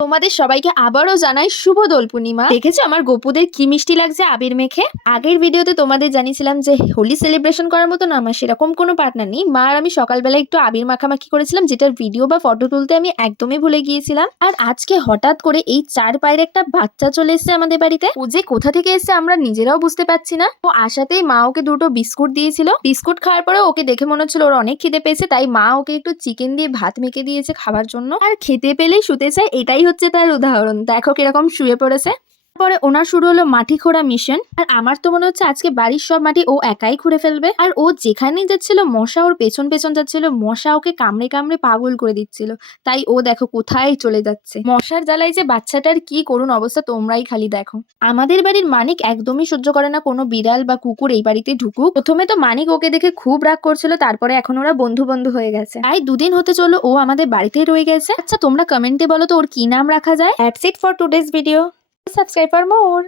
তোমাদের সবাইকে আবারও জানাই শুভ দোল পূর্ণিমা। দেখেছো আমার গপুদের কি মিষ্টি লাগছে আবির মেখে। আগের ভিডিওতে তোমাদের জানিয়েছিলাম যে হোলি সেলিব্রেশন করার মতো না আমার সেরকম কোনো পার্টনার নেই। মা আর আমি সকালবেলা একটু আবির মাখামাখি করেছিলাম, যেটার ভিডিও বা ফটো তুলতে আমি একদমই ভুলে গিয়েছিলাম। আর আজকে হঠাৎ করে এই 4 পায়ের একটা বাচ্চা চলে এসেছে আমাদের বাড়িতে। ও যে কোথা থেকে এসেছে আমরা নিজেরাও বুঝতে পারছি না। ও আসাতেই মা ওকে দুটো বিস্কুট দিয়েছিল। বিস্কুট খাওয়ার পরে ওকে দেখে মনে হচ্ছিল ওর অনেক খিদে পেয়েছে, তাই মা ওকে একটু চিকেন দিয়ে ভাত মেখে দিয়েছে খাবার জন্য। আর খেতে পেলেই শুতে চায়, এটাই হচ্ছে তার উদাহরণ। দেখো কিরকম শুয়ে পড়েছে। পরে ওনার শুরু হলো মাটি খোঁড়া মিশন। আর আমার তো মনে হচ্ছে আজকে বাড়ির সব মাটি ও একাই খুঁড়ে ফেলবে। আর ও যেখানেই যাচ্ছিল মশা ওর পেছন পেছন যাচ্ছিল, মশা ওকে কামড়ে কামড়ে পাগল করে দিচ্ছিল। তাই ও দেখো কোথায় চলে যাচ্ছে। মশার জ্বালায় যে বাচ্চাটার কি করুণ অবস্থা তোমরাই খালি দেখো। আমাদের বাড়ির মানিক একদমই সহ্য করে না কোনো বিড়াল বা কুকুর এই বাড়িতে ঢুকুক। প্রথমে তো মানিক ওকে দেখে খুব রাগ করছিল, তারপরে এখন ওরা বন্ধু বন্ধু হয়ে গেছে। তাই দুদিন হতে চলো ও আমাদের বাড়িতেই রয়ে গেছে। আচ্ছা তোমরা কমেন্টে বলো তো ওর কি নাম রাখা যায়। That's it for today's video. Subscribe for more.